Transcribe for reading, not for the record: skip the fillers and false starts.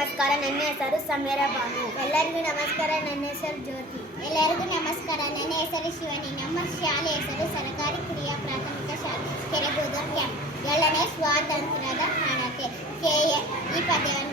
ನಮಸ್ಕಾರ. ನನ್ನ ಹೆಸರು ಸಮೀರ ಬಾನು. ಎಲ್ಲರಿಗೂ ನಮಸ್ಕಾರ. ನನ್ನ ಹೆಸರು ಜ್ಯೋತಿ. ಎಲ್ಲರಿಗೂ ನಮಸ್ಕಾರ. ನನ್ನ ಹೆಸರು ಶಿವಾನಿ. ನಮ್ಮ ಶಾಲೆ ಹೆಸರು ಸರ್ಕಾರಿ ಕಿರಿಯ ಪ್ರಾಥಮಿಕ ಶಾಲೆ ಕೆರೆಬೂದೂರು ಕ್ಯಾಂಪ್. 7ನೇ ಸ್ವಾತಂತ್ರ್ಯದ ಹಣತೆ. ಈ ಪದ್ಯವನ್ನು